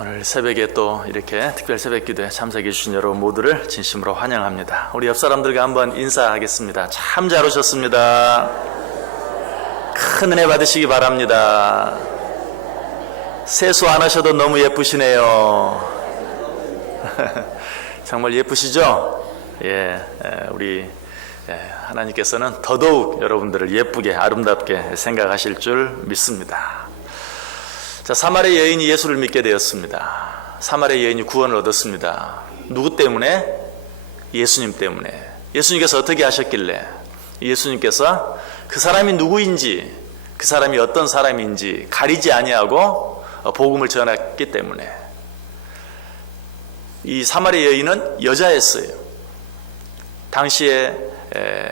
오늘 새벽에 또 이렇게 특별 새벽 기도에 참석해 주신 여러분 모두를 진심으로 환영합니다. 우리 옆 사람들과 한번 인사하겠습니다. 참 잘 오셨습니다. 큰 은혜 받으시기 바랍니다. 세수 안 하셔도 너무 예쁘시네요. 정말 예쁘시죠? 우리 하나님께서는 더더욱 여러분들을 예쁘게 아름답게 생각하실 줄 믿습니다. 자, 사마리아 여인이 예수를 믿게 되었습니다. 사마리아 여인이 구원을 얻었습니다. 누구 때문에? 예수님 때문에. 예수님께서 어떻게 하셨길래? 예수님께서 그 사람이 누구인지, 그 사람이 어떤 사람인지 가리지 아니하고 복음을 전했기 때문에. 이 사마리아 여인은 여자였어요. 당시에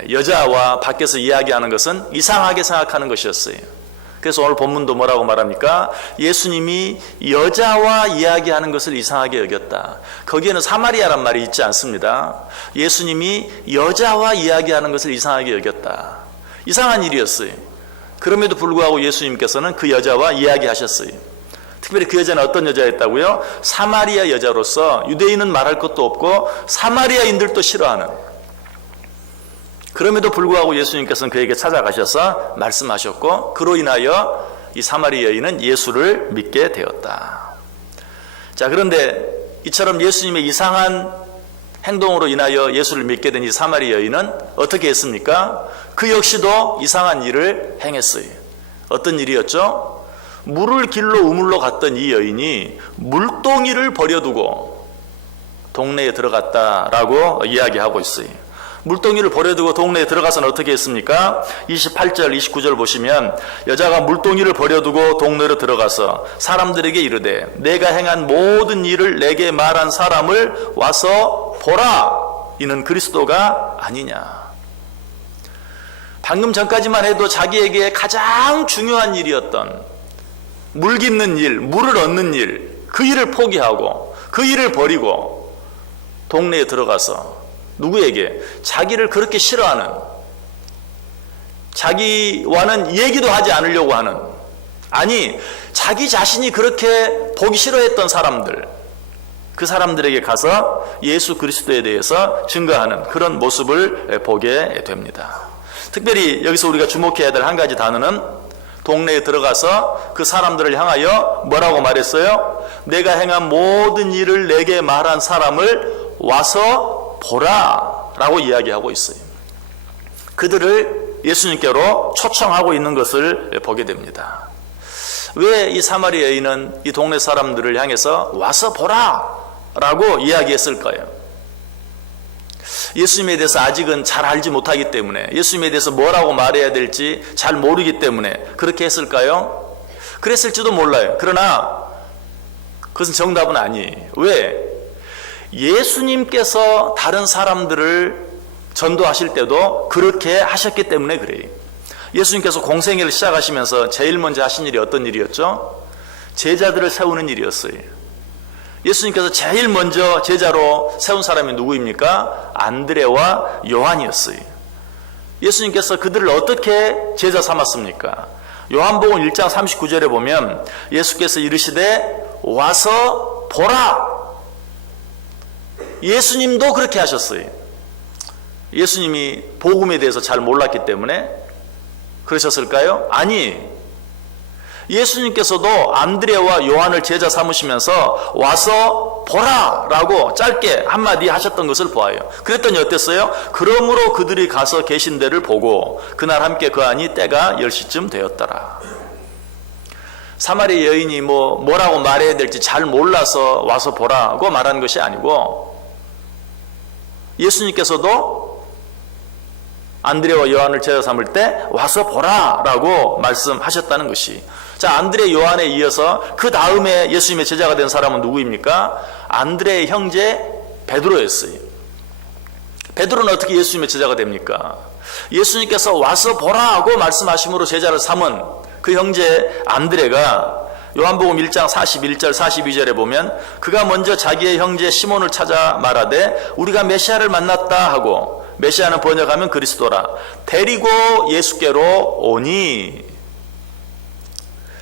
여자와 밖에서 이야기하는 것은 이상하게 생각하는 것이었어요. 그래서 오늘 본문도 뭐라고 말합니까? 예수님이 여자와 이야기하는 것을 이상하게 여겼다. 거기에는 사마리아란 말이 있지 않습니다. 예수님이 여자와 이야기하는 것을 이상하게 여겼다. 이상한 일이었어요. 그럼에도 불구하고 예수님께서는 그 여자와 이야기하셨어요. 특별히 그 여자는 어떤 여자였다고요? 사마리아 여자로서 유대인은 말할 것도 없고 사마리아인들도 싫어하는, 그럼에도 불구하고 예수님께서는 그에게 찾아가셔서 말씀하셨고, 그로 인하여 이 사마리아 여인은 예수를 믿게 되었다. 자, 그런데 이처럼 예수님의 이상한 행동으로 인하여 예수를 믿게 된 이 사마리아 여인은 어떻게 했습니까? 그 역시도 이상한 일을 행했어요. 어떤 일이었죠? 물을 길러 우물러 갔던 이 여인이 물동이를 버려두고 동네에 들어갔다라고 이야기하고 있어요. 물동이를 버려두고 동네에 들어가서는 어떻게 했습니까? 28절, 29절 보시면 여자가 물동이를 버려두고 동네로 들어가서 사람들에게 이르되 내가 행한 모든 일을 내게 말한 사람을 와서 보라. 이는 그리스도가 아니냐. 방금 전까지만 해도 자기에게 가장 중요한 일이었던 물 깃는 일, 물을 얻는 일, 그 일을 포기하고 그 일을 버리고 동네에 들어가서 누구에게? 자기를 그렇게 싫어하는, 자기와는 얘기도 하지 않으려고 하는, 아니 자기 자신이 그렇게 보기 싫어했던 사람들, 그 사람들에게 가서 예수 그리스도에 대해서 증거하는 그런 모습을 보게 됩니다. 특별히 여기서 우리가 주목해야 될 한 가지 단어는 동네에 들어가서 그 사람들을 향하여 뭐라고 말했어요? 내가 행한 모든 일을 내게 말한 사람을 와서 보라 라고 이야기하고 있어요. 그들을 예수님께로 초청하고 있는 것을 보게 됩니다. 왜 이 사마리아 여인은 이 동네 사람들을 향해서 와서 보라 라고 이야기했을까요? 예수님에 대해서 아직은 잘 알지 못하기 때문에, 예수님에 대해서 뭐라고 말해야 될지 잘 모르기 때문에 그렇게 했을까요? 그랬을지도 몰라요. 그러나 그것은 정답은 아니에요. 왜? 예수님께서 다른 사람들을 전도하실 때도 그렇게 하셨기 때문에 그래요. 예수님께서 공생애를 시작하시면서 제일 먼저 하신 일이 어떤 일이었죠? 제자들을 세우는 일이었어요. 예수님께서 제일 먼저 제자로 세운 사람이 누구입니까? 안드레와 요한이었어요. 예수님께서 그들을 어떻게 제자 삼았습니까? 요한복음 1장 39절에 보면 예수께서 이르시되 와서 보라. 예수님도 그렇게 하셨어요. 예수님이 복음에 대해서 잘 몰랐기 때문에 그러셨을까요? 아니, 예수님께서도 안드레와 요한을 제자 삼으시면서 와서 보라 라고 짧게 한마디 하셨던 것을 보아요. 그랬더니 어땠어요? 그러므로 그들이 가서 계신 데를 보고 그날 함께 거하니 때가 10시쯤 되었더라. 사마리아 여인이 뭐라고 말해야 될지 잘 몰라서 와서 보라고 말하는 것이 아니고, 예수님께서도 안드레와 요한을 제자 삼을 때 와서 보라 라고 말씀하셨다는 것이. 자, 안드레 요한에 이어서 그 다음에 예수님의 제자가 된 사람은 누구입니까? 안드레의 형제 베드로였어요. 베드로는 어떻게 예수님의 제자가 됩니까? 예수님께서 와서 보라 하고 말씀하심으로 제자를 삼은 그 형제 안드레가 요한복음 1장 41절 42절에 보면 그가 먼저 자기의 형제 시몬을 찾아 말하되 우리가 메시아를 만났다 하고, 메시아는 번역하면 그리스도라, 데리고 예수께로 오니.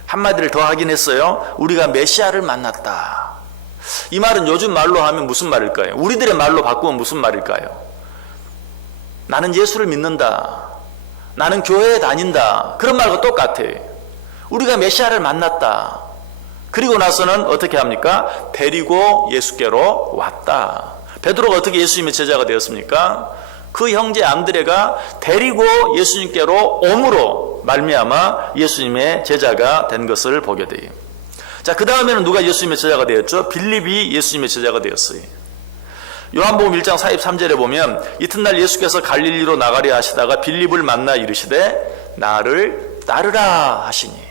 한마디를 더 하긴 했어요. 우리가 메시아를 만났다. 이 말은 요즘 말로 하면 무슨 말일까요? 우리들의 말로 바꾸면 무슨 말일까요? 나는 예수를 믿는다. 나는 교회에 다닌다. 그런 말과 똑같아. 우리가 메시아를 만났다. 그리고 나서는 어떻게 합니까? 데리고 예수께로 왔다. 베드로가 어떻게 예수님의 제자가 되었습니까? 그 형제 안드레가 데리고 예수님께로 옴으로 말미암아 예수님의 제자가 된 것을 보게 돼요. 자, 그 다음에는 누가 예수님의 제자가 되었죠? 빌립이 예수님의 제자가 되었어요. 요한복음 1장 43절에 보면 이튿날 예수께서 갈릴리로 나가려 하시다가 빌립을 만나 이르시되 나를 따르라 하시니.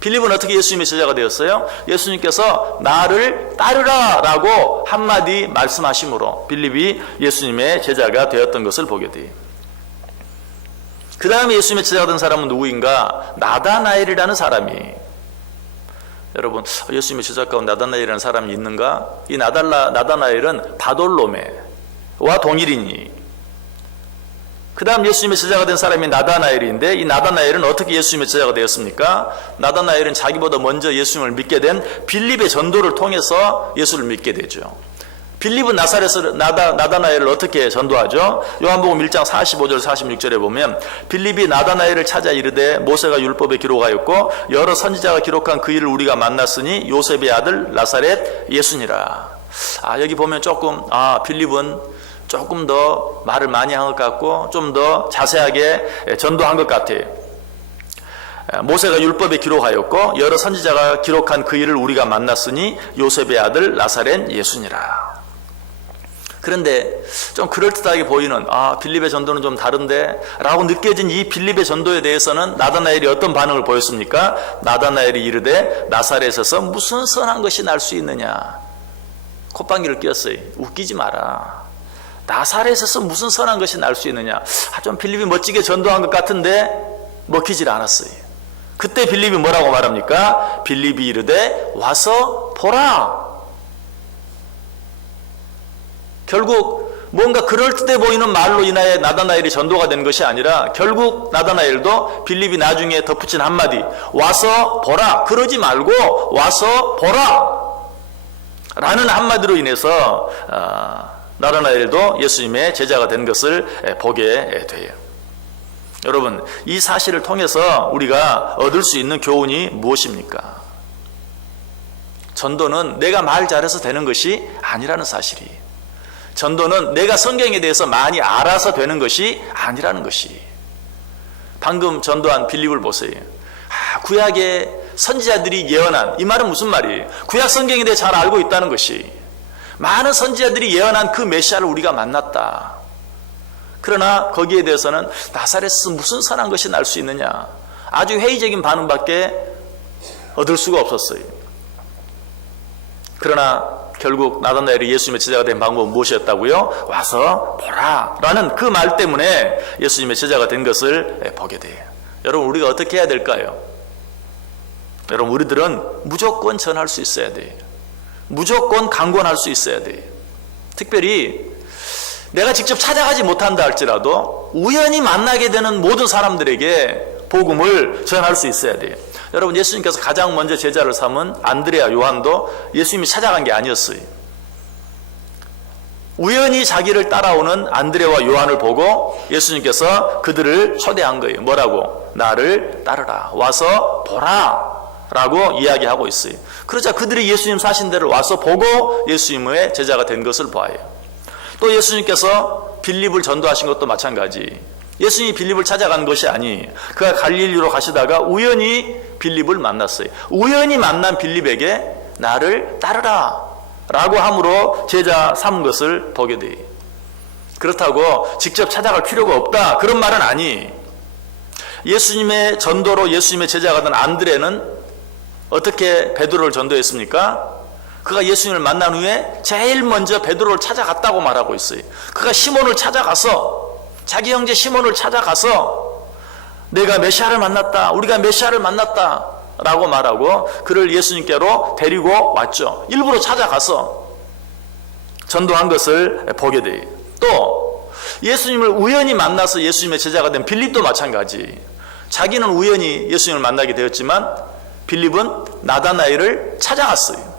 빌립은 어떻게 예수님의 제자가 되었어요? 예수님께서 나를 따르라 라고 한마디 말씀하심으로 빌립이 예수님의 제자가 되었던 것을 보게 돼요. 그 다음에 예수님의 제자가 된 사람은 누구인가? 나다나엘이라는 사람이. 여러분, 예수님의 제자 가운데 나다나엘이라는 사람이 있는가? 이 나다나엘은 바돌로메와 동일이니. 그 다음 예수님의 제자가 된 사람이 나다나엘인데, 이 나다나엘은 어떻게 예수님의 제자가 되었습니까? 나다나엘은 자기보다 먼저 예수님을 믿게 된 빌립의 전도를 통해서 예수를 믿게 되죠. 빌립은 나다나엘을 어떻게 전도하죠? 요한복음 1장 45절 46절에 보면 빌립이 나다나엘을 찾아 이르되 모세가 율법에 기록하였고 여러 선지자가 기록한 그 일을 우리가 만났으니 요셉의 아들 나사렛 예수니라. 여기 보면 조금 빌립은 조금 더 말을 많이 한 것 같고 좀 더 자세하게 전도한 것 같아요. 모세가 율법에 기록하였고 여러 선지자가 기록한 그 일을 우리가 만났으니 요셉의 아들 나사렛 예수니라. 그런데 좀 그럴듯하게 보이는 빌립의 전도는 좀 다른데 라고 느껴진 이 빌립의 전도에 대해서는 나다나엘이 어떤 반응을 보였습니까? 나다나엘이 이르되 나사렛에서 무슨 선한 것이 날 수 있느냐. 콧방귀를 뀌었어요. 웃기지 마라. 나사렛에서 무슨 선한 것이 날 수 있느냐. 좀 빌립이 멋지게 전도한 것 같은데 먹히질 않았어요. 그때 빌립이 뭐라고 말합니까? 빌립이 이르되 와서 보라. 결국 뭔가 그럴듯해 보이는 말로 인하여 나다나엘이 전도가 된 것이 아니라 결국 나다나엘도 빌립이 나중에 덧붙인 한마디 와서 보라. 그러지 말고 와서 보라 라는 한마디로 인해서 나다나엘도 예수님의 제자가 된 것을 보게 돼요. 여러분, 이 사실을 통해서 우리가 얻을 수 있는 교훈이 무엇입니까? 전도는 내가 말 잘해서 되는 것이 아니라는 사실이. 전도는 내가 성경에 대해서 많이 알아서 되는 것이 아니라는 것이. 방금 전도한 빌립을 보세요. 구약의 선지자들이 예언한, 이 말은 무슨 말이에요? 구약 성경에 대해 잘 알고 있다는 것이. 많은 선지자들이 예언한 그 메시아를 우리가 만났다. 그러나 거기에 대해서는 나사렛에서 무슨 선한 것이 날 수 있느냐. 아주 회의적인 반응밖에 얻을 수가 없었어요. 그러나 결국 나다나엘이 예수님의 제자가 된 방법은 무엇이었다고요? 와서 보라 라는 그 말 때문에 예수님의 제자가 된 것을 보게 돼요. 여러분, 우리가 어떻게 해야 될까요? 여러분, 우리들은 무조건 전할 수 있어야 돼요. 무조건 강권할 수 있어야 돼요. 특별히 내가 직접 찾아가지 못한다 할지라도 우연히 만나게 되는 모든 사람들에게 복음을 전할 수 있어야 돼요. 여러분, 예수님께서 가장 먼저 제자를 삼은 안드레와 요한도 예수님이 찾아간 게 아니었어요. 우연히 자기를 따라오는 안드레와 요한을 보고 예수님께서 그들을 초대한 거예요. 뭐라고? 나를 따르라. 와서 보라. 라고 이야기하고 있어요. 그러자 그들이 예수님 사신 데를 와서 보고 예수님의 제자가 된 것을 봐요. 또 예수님께서 빌립을 전도하신 것도 마찬가지. 예수님이 빌립을 찾아간 것이 아니, 그가 갈릴리로 가시다가 우연히 빌립을 만났어요. 우연히 만난 빌립에게 나를 따르라 라고 함으로 제자 삼은 것을 보게 돼요. 그렇다고 직접 찾아갈 필요가 없다, 그런 말은 아니. 예수님의 전도로 예수님의 제자가 된 안드레는 어떻게 베드로를 전도했습니까? 그가 예수님을 만난 후에 제일 먼저 베드로를 찾아갔다고 말하고 있어요. 그가 시몬을 찾아가서, 자기 형제 시몬을 찾아가서 내가 메시아를 만났다, 우리가 메시아를 만났다 라고 말하고 그를 예수님께로 데리고 왔죠. 일부러 찾아가서 전도한 것을 보게 돼요. 또 예수님을 우연히 만나서 예수님의 제자가 된 빌립도 마찬가지. 자기는 우연히 예수님을 만나게 되었지만 빌립은 나다나엘을 찾아갔어요.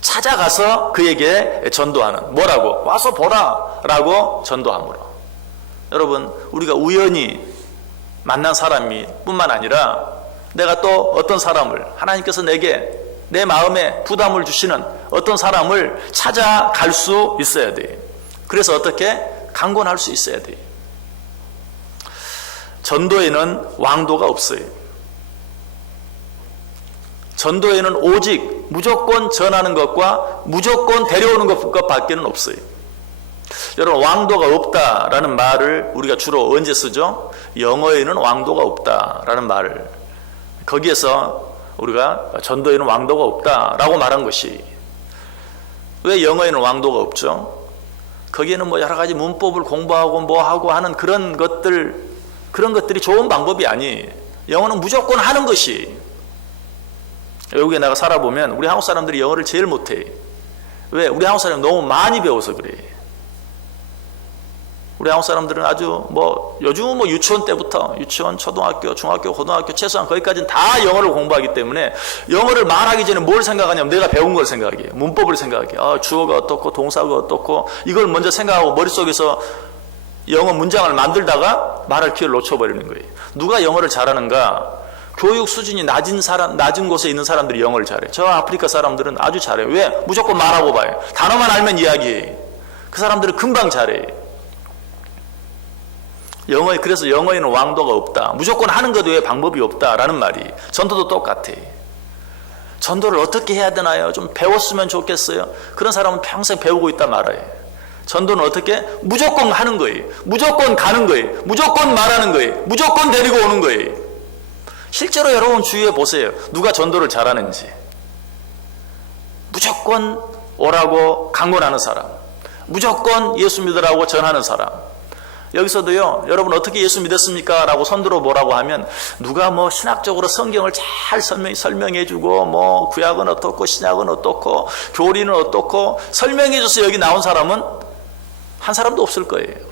찾아가서 그에게 전도하는, 뭐라고? 와서 보라 라고 전도함으로. 여러분, 우리가 우연히 만난 사람이 뿐만 아니라 내가 또 어떤 사람을, 하나님께서 내게 내 마음에 부담을 주시는 어떤 사람을 찾아갈 수 있어야 돼. 그래서 어떻게? 강권할 수 있어야 돼. 전도에는 왕도가 없어요. 전도에는 오직 무조건 전하는 것과 무조건 데려오는 것밖에는 없어요. 여러분, 왕도가 없다라는 말을 우리가 주로 언제 쓰죠? 영어에는 왕도가 없다라는 말을, 거기에서 우리가 전도에는 왕도가 없다라고 말한 것이, 왜 영어에는 왕도가 없죠? 거기에는 뭐 여러 가지 문법을 공부하고 뭐 하고 하는 그런 것들이 좋은 방법이 아니에요. 영어는 무조건 하는 것이. 여기에 내가 살아보면 우리 한국 사람들이 영어를 제일 못해. 왜? 우리 한국 사람이 너무 많이 배워서 그래. 우리 한국 사람들은 아주 요즘 유치원 때부터, 유치원, 초등학교, 중학교, 고등학교, 최소한 거기까지는 다 영어를 공부하기 때문에 영어를 말하기 전에 뭘 생각하냐면 내가 배운 걸 생각해. 문법을 생각해. 주어가 어떻고 동사가 어떻고 이걸 먼저 생각하고 머릿속에서 영어 문장을 만들다가 말할 기회를 놓쳐버리는 거예요. 누가 영어를 잘하는가? 교육 수준이 낮은 곳에 있는 사람들이 영어를 잘해. 저 아프리카 사람들은 아주 잘해요. 왜? 무조건 말하고 봐요. 단어만 알면 이야기해. 그 사람들은 금방 잘해. 그래서 영어에는 왕도가 없다. 무조건 하는 것 외에 방법이 없다라는 말이. 전도도 똑같아. 전도를 어떻게 해야 되나요? 좀 배웠으면 좋겠어요. 그런 사람은 평생 배우고 있다 말아요. 전도는 어떻게? 무조건 하는 거예요. 무조건 가는 거예요. 무조건 말하는 거예요. 무조건 데리고 오는 거예요. 실제로 여러분 주위에 보세요. 누가 전도를 잘하는지. 무조건 오라고 강권하는 사람, 무조건 예수 믿으라고 전하는 사람. 여기서도요, 여러분 어떻게 예수 믿었습니까? 라고 손들어 보라고 하면 누가 신학적으로 성경을 잘 설명해 주고 구약은 어떻고 신약은 어떻고 교리는 어떻고 설명해 줘서 여기 나온 사람은 한 사람도 없을 거예요.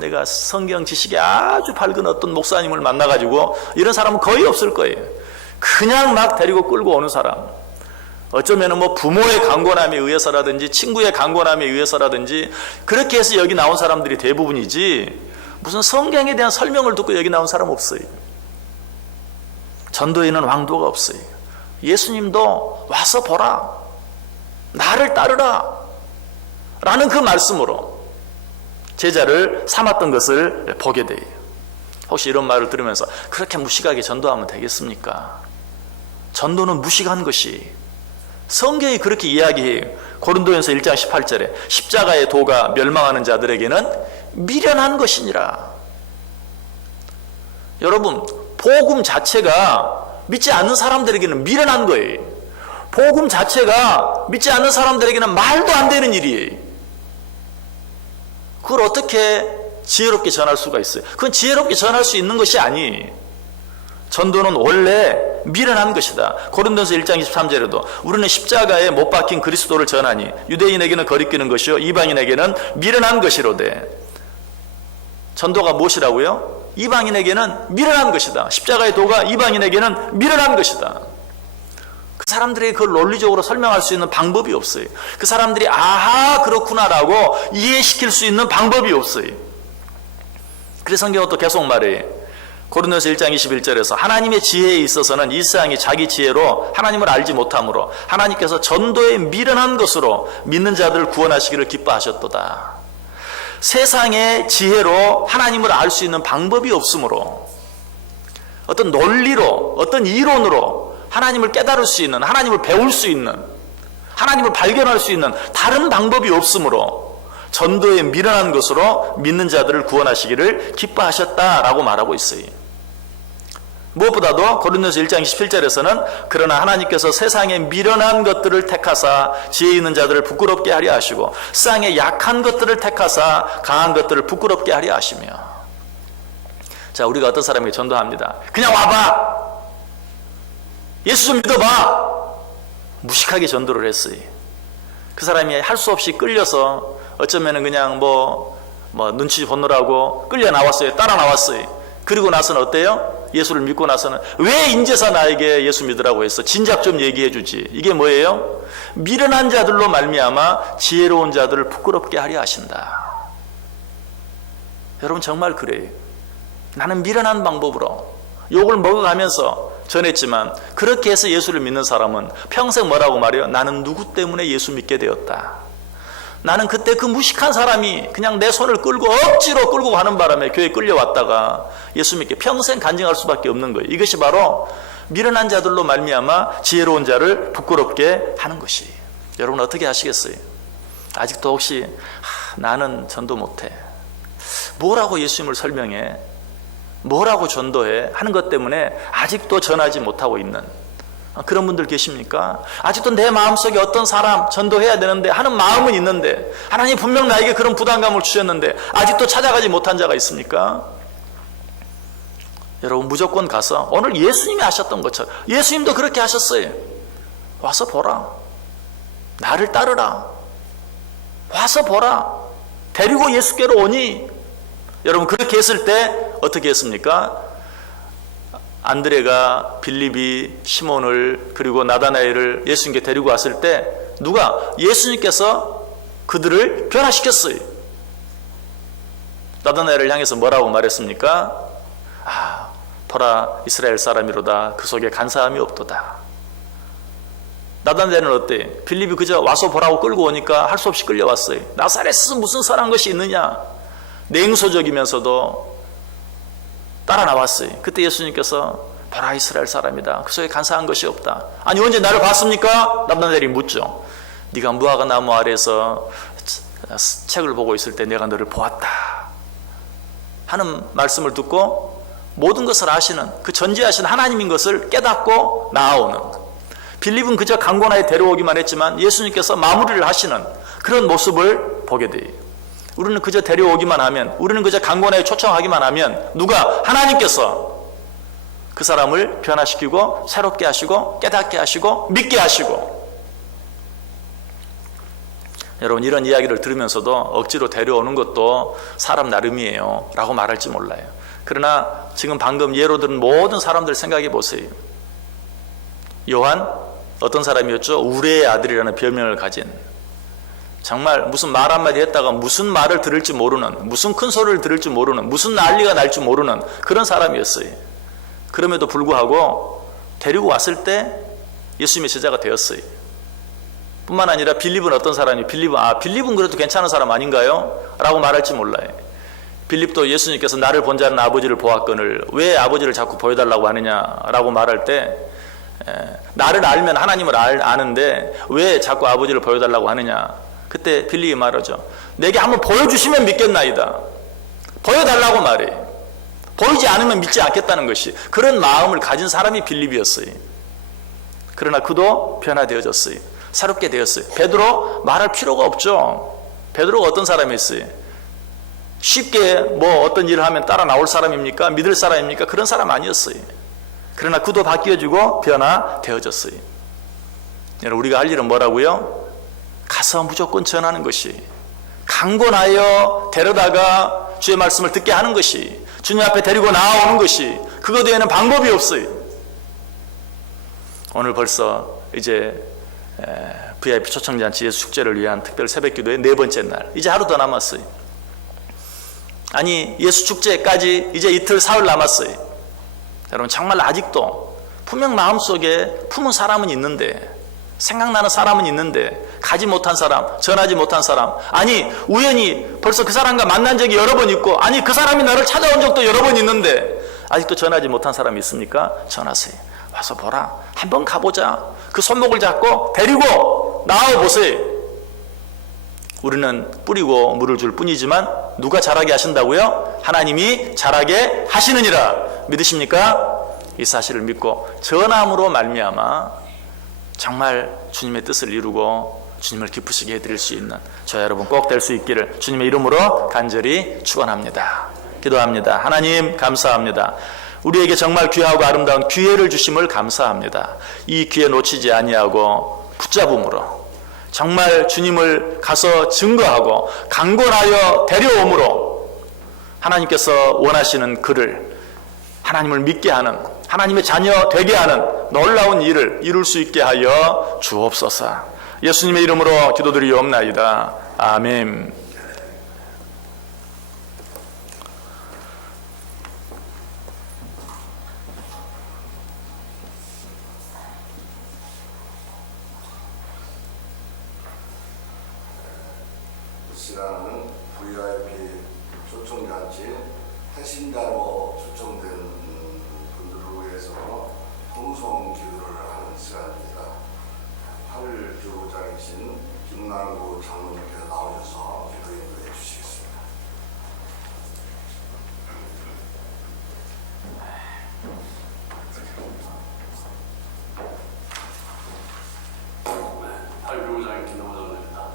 내가 성경 지식이 아주 밝은 어떤 목사님을 만나가지고 이런 사람은 거의 없을 거예요. 그냥 막 데리고 끌고 오는 사람. 어쩌면 부모의 강권함에 의해서라든지 친구의 강권함에 의해서라든지 그렇게 해서 여기 나온 사람들이 대부분이지, 무슨 성경에 대한 설명을 듣고 여기 나온 사람 없어요. 전도에는 왕도가 없어요. 예수님도 와서 보라, 나를 따르라 라는 그 말씀으로 제자를 삼았던 것을 보게 돼요. 혹시 이런 말을 들으면서 그렇게 무식하게 전도하면 되겠습니까? 전도는 무식한 것이, 성경이 그렇게 이야기해요. 고린도전서 1장 18절에 십자가의 도가 멸망하는 자들에게는 미련한 것이니라. 여러분, 복음 자체가 믿지 않는 사람들에게는 미련한 거예요. 복음 자체가 믿지 않는 사람들에게는 말도 안 되는 일이에요. 그걸 어떻게 지혜롭게 전할 수가 있어요? 그건 지혜롭게 전할 수 있는 것이 아니에요. 전도는 원래 미련한 것이다. 고린도전서 1장 23절에도 우리는 십자가에 못 박힌 그리스도를 전하니 유대인에게는 거리끼는 것이요 이방인에게는 미련한 것이로되. 전도가 무엇이라고요? 이방인에게는 미련한 것이다. 십자가의 도가 이방인에게는 미련한 것이다. 그 사람들에게 그걸 논리적으로 설명할 수 있는 방법이 없어요. 그 사람들이 아하 그렇구나라고 이해시킬 수 있는 방법이 없어요. 그래서 성경은 또 계속 말해요. 고린도전서 1장 21절에서 하나님의 지혜에 있어서는 이 세상이 자기 지혜로 하나님을 알지 못하므로 하나님께서 전도에 미련한 것으로 믿는 자들을 구원하시기를 기뻐하셨도다. 세상의 지혜로 하나님을 알 수 있는 방법이 없으므로, 어떤 논리로, 어떤 이론으로 하나님을 깨달을 수 있는, 하나님을 배울 수 있는, 하나님을 발견할 수 있는 다른 방법이 없으므로 전도에 미련한 것으로 믿는 자들을 구원하시기를 기뻐하셨다라고 말하고 있어요. 무엇보다도 고린도전서 1장 27절에서는 그러나 하나님께서 세상에 미련한 것들을 택하사 지혜 있는 자들을 부끄럽게 하려 하시고 세상에 약한 것들을 택하사 강한 것들을 부끄럽게 하려 하시며. 자, 우리가 어떤 사람에게 전도합니다. 그냥 와봐, 예수 좀 믿어봐, 무식하게 전도를 했어요. 그 사람이 할 수 없이 끌려서 어쩌면은 그냥 눈치 보느라고 끌려 나왔어요. 따라 나왔어요. 그리고 나서는 어때요? 예수를 믿고 나서는 왜 인제서 나에게 예수 믿으라고 했어? 진작 좀 얘기해 주지. 이게 뭐예요? 미련한 자들로 말미암아 지혜로운 자들을 부끄럽게 하려 하신다. 여러분 정말 그래요. 나는 미련한 방법으로 욕을 먹어가면서 전했지만 그렇게 해서 예수를 믿는 사람은 평생 뭐라고 말해요? 나는 누구 때문에 예수 믿게 되었다. 나는 그때 그 무식한 사람이 그냥 내 손을 끌고 억지로 끌고 가는 바람에 교회에 끌려왔다가 예수 믿게 평생 간증할 수밖에 없는 거예요. 이것이 바로 미련한 자들로 말미암아 지혜로운 자를 부끄럽게 하는 것이. 여러분 어떻게 하시겠어요? 아직도 혹시 나는 전도 못해. 뭐라고 예수님을 설명해? 뭐라고 전도해? 하는 것 때문에 아직도 전하지 못하고 있는 그런 분들 계십니까? 아직도 내 마음속에 어떤 사람 전도해야 되는데 하는 마음은 있는데 하나님 분명 나에게 그런 부담감을 주셨는데 아직도 찾아가지 못한 자가 있습니까? 여러분 무조건 가서 오늘 예수님이 하셨던 것처럼 예수님도 그렇게 하셨어요. 와서 보라. 나를 따르라. 와서 보라. 데리고 예수께로 오니. 여러분 그렇게 했을 때 어떻게 했습니까? 안드레가 빌립이 시몬을 그리고 나다나엘을 예수님께 데리고 왔을 때 누가? 예수님께서 그들을 변화시켰어요. 나다나엘을 향해서 뭐라고 말했습니까? 보라 이스라엘 사람이로다 그 속에 간사함이 없도다. 나다나엘은 어때? 빌립이 그저 와서 보라고 끌고 오니까 할 수 없이 끌려왔어요. 나사렛에서 무슨 선한 것이 있느냐? 냉소적이면서도 따라 나왔어요. 그때 예수님께서 보라 이스라엘 사람이다. 그 속에 간사한 것이 없다. 아니 언제 나를 봤습니까? 나다나엘이 묻죠. 네가 무화과 나무 아래에서 책을 보고 있을 때 내가 너를 보았다 하는 말씀을 듣고 모든 것을 아시는 그 전지하신 하나님인 것을 깨닫고 나아오는 빌립은 그저 강고나에 데려오기만 했지만 예수님께서 마무리를 하시는 그런 모습을 보게 돼요. 우리는 그저 데려오기만 하면 우리는 그저 강고나에 초청하기만 하면 누가? 하나님께서 그 사람을 변화시키고 새롭게 하시고 깨닫게 하시고 믿게 하시고. 여러분 이런 이야기를 들으면서도 억지로 데려오는 것도 사람 나름이에요 라고 말할지 몰라요. 그러나 지금 방금 예로 들은 모든 사람들 생각해 보세요. 요한 어떤 사람이었죠? 우레의 아들이라는 별명을 가진 정말 무슨 말 한마디 했다가 무슨 말을 들을지 모르는 무슨 큰 소리를 들을지 모르는 무슨 난리가 날지 모르는 그런 사람이었어요. 그럼에도 불구하고 데리고 왔을 때 예수님의 제자가 되었어요. 뿐만 아니라 빌립은 어떤 사람이 빌립은 그래도 괜찮은 사람 아닌가요? 라고 말할지 몰라요. 빌립도 예수님께서 나를 본 자는 아버지를 보았거늘 왜 아버지를 자꾸 보여달라고 하느냐라고 말할 때 나를 알면 하나님을 아는데 왜 자꾸 아버지를 보여달라고 하느냐. 그때 빌립이 말하죠. 내게 한번 보여주시면 믿겠나이다. 보여달라고 말해. 보이지 않으면 믿지 않겠다는 것이 그런 마음을 가진 사람이 빌립이었어요. 그러나 그도 변화되어졌어요. 새롭게 되었어요. 베드로 말할 필요가 없죠. 베드로가 어떤 사람이었어요? 쉽게 뭐 어떤 일을 하면 따라 나올 사람입니까? 믿을 사람입니까? 그런 사람 아니었어요. 그러나 그도 바뀌어지고 변화되어졌어요. 여러분 우리가 할 일은 뭐라고요? 가서 무조건 전하는 것이 강권하여 데려다가 주의 말씀을 듣게 하는 것이 주님 앞에 데리고 나아오는 것이 그것 외에는 방법이 없어요. 오늘 벌써 이제 VIP 초청잔치 예수 축제를 위한 특별 새벽기도의 4번째 날 이제 하루 더 남았어요. 아니 예수 축제까지 이제 이틀 사흘 남았어요. 여러분 정말 아직도 분명 마음속에 품은 사람은 있는데 생각나는 사람은 있는데 가지 못한 사람, 전하지 못한 사람 아니 우연히 벌써 그 사람과 만난 적이 여러 번 있고 아니 그 사람이 나를 찾아온 적도 여러 번 있는데 아직도 전하지 못한 사람이 있습니까? 전하세요. 와서 보라. 한번 가보자. 그 손목을 잡고 데리고 나와보세요. 우리는 뿌리고 물을 줄 뿐이지만 누가 자라게 하신다고요? 하나님이 자라게 하시느니라. 믿으십니까? 이 사실을 믿고 전함으로 말미암아 정말 주님의 뜻을 이루고 주님을 기쁘시게 해드릴 수 있는 저 여러분 꼭 될 수 있기를 주님의 이름으로 간절히 축원합니다. 기도합니다. 하나님 감사합니다. 우리에게 정말 귀하고 아름다운 기회를 주심을 감사합니다. 이 기회 놓치지 아니하고 붙잡음으로 정말 주님을 가서 증거하고 강권하여 데려옴으로 하나님께서 원하시는 그를 하나님을 믿게 하는, 하나님의 자녀 되게 하는 놀라운 일을 이룰 수 있게 하여 주옵소서. 예수님의 이름으로 기도드리옵나이다. 아멘. 시간은 VIP 초청잔치 태신자로 초청된 분들을 위해서 통성 기도를 하는 시간입니다. 8일 교구장이신 김남구 장로님께서 나오셔서 기도 인도해 주시겠습니다. 교구장의 김남구장로입니다.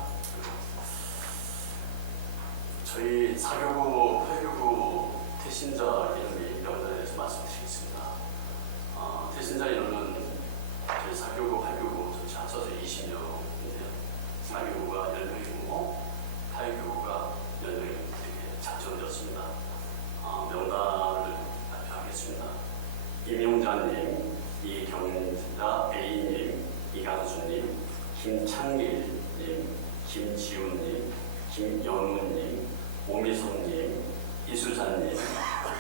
저희 사교구, 회교구 태신자 이름이 명단에 대해서 말씀드리겠습니다. 태신자 이름은 저희 사교구, 회교구 전체 합쳐서 20명인데요. 사교구가 10명이고 회교구가 10명이 이렇게 작정되었습니다. 명단을 발표하겠습니다. 임용자님, 이경자 A님, 이강수님, 김창길님, 김지훈님, 김영훈님, 오미성님, 이수자님,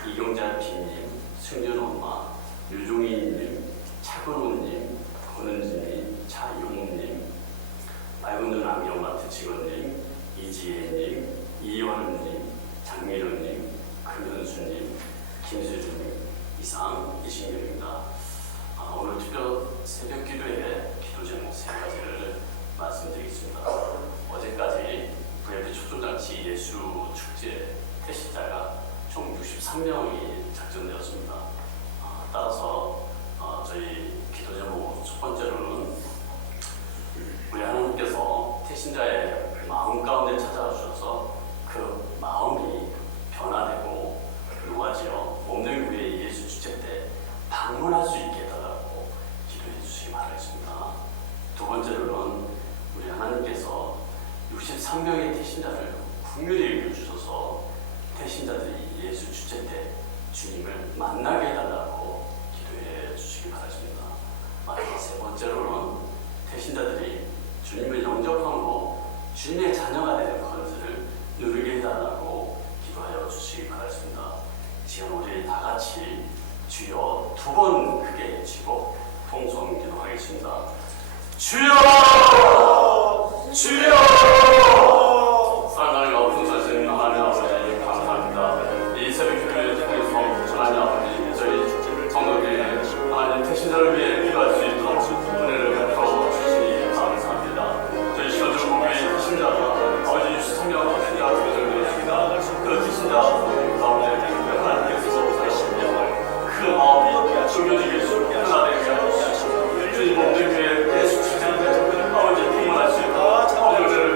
이경자 B님, 승준엄마, 유종희님, 차근호님, 권은진님, 차용우님, 맑은눈 안경마트 직원님, 이지혜님, 이원우님, 장미루님, 금현수님, 김수준님, 이상 20명입니다. 오늘 특별 새벽 기도에 기도 제목 3가지를 말씀드리겠습니다. 어제까지 VIP 초청잔치 예수 축제 태신자가 총 63명이 작정되었습니다. 따라서 저희 기도 제목 첫 번째로는 우리 하나님께서 태신자의 마음 가운데 찾아와 주셔서 그 마음이 변화되고 녹아지어 몸된 교회 예수 축제 때 방문할 수 있게 해달라고 기도해 주시기 바라겠습니다. 두 번째로는 우리 하나님께서 63명의 태신자를 국민에 이끌어주셔서 태신자들이 예수 축제 때 주님을 만나게 해달라고 기도해 주시기 바랍니다. 마지막 세 번째로는 태신자들이 주님을 영접함으로 주님의 자녀가 되는 권세를 누리게 해달라고 기도하여 주시기 바랍니다. 지금 우리 다 같이 주여 두 번 크게 외치고 통성 기도하겠습니다. 주여! 주여! 사랑하는 높은 선생님 하나님 아버지 감사합니다. 이 새벽 기도를 통해서 하나님 아버지 저희 성도들이 하나님 태신자를 위해 기도할 수 있도록 은혜를 베풀어 주시니 감사합니다. 저희 시간적으로 우리 태신자가 아버지 63명 태신자가 되어졌습니다. 그 태신자 가운데 하나님께서 그 마음이 중요하게 하나 되게 하시고 주님 몸된 교회 예수 주님 아버지 풍만할 수 있도록 오늘을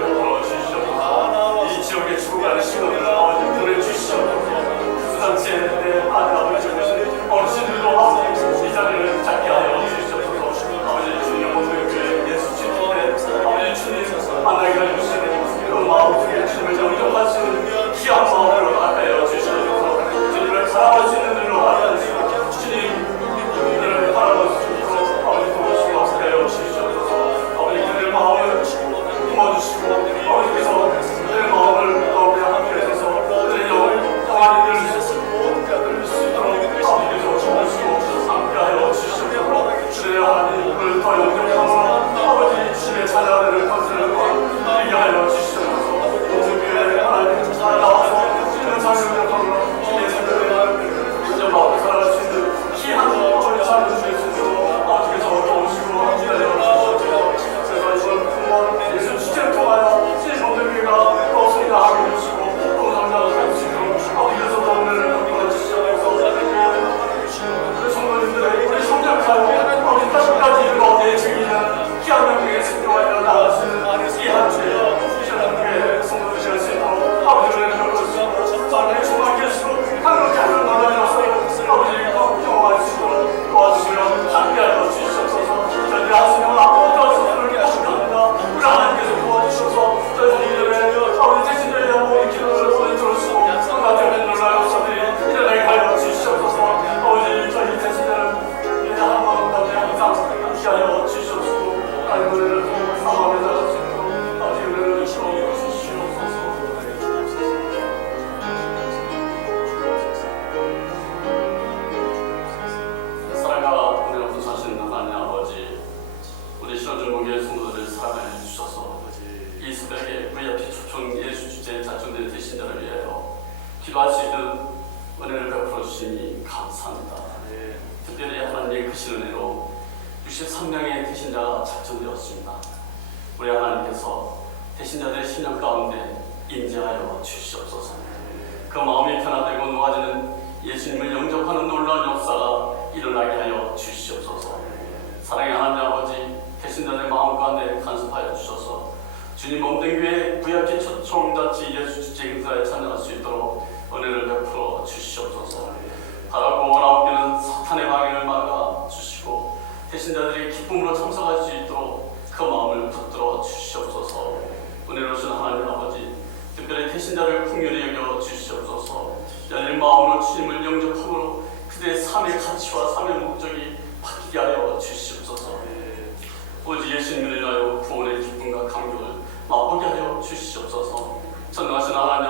성도들을 사랑하여 주셔서 이 새벽에 VIP 초청 예수 주제에 작정된 대신자를 위하여 기도할 수 있는 은혜를 베풀어 주시니 감사합니다. 특별히 하나님의 크신 은혜로 63명의 대신자가 작정되었습니다. 우리 하나님께서 대신자들의 신령 가운데 임재하여 주시옵소서. 그 마음이 변화되고 놓아지는 예수님을 영접하는 놀라운 역사가 일어나게 하여 주시옵소서. 사랑의 하나님 아버지, 대신자들의 마음 가운데 간섭하여 주셔서 주님 몸된 교회 VIP 초청잔치 예수 주제 행사에 참여할 수 있도록 은혜를 베풀어 주시옵소서. 바라고 원하옵기는 사탄의 방해를 막아 주시고 대신자들이 기쁨으로 참석할 수 있도록 그 마음을 붙들어 주시옵소서. 은혜로우신 하나님 아버지, 특별히 대신자를 풍요히 여겨 주시옵소서. 열린 마음으로 주님을 영접함으로 그들의 삶의 가치와 삶의 목적이 바뀌게 하여 주시옵소서. 오직 예수님을 인하여 구원의 기쁨과 감격을 맛보게 하여 주시옵소서. 전능하신 하나님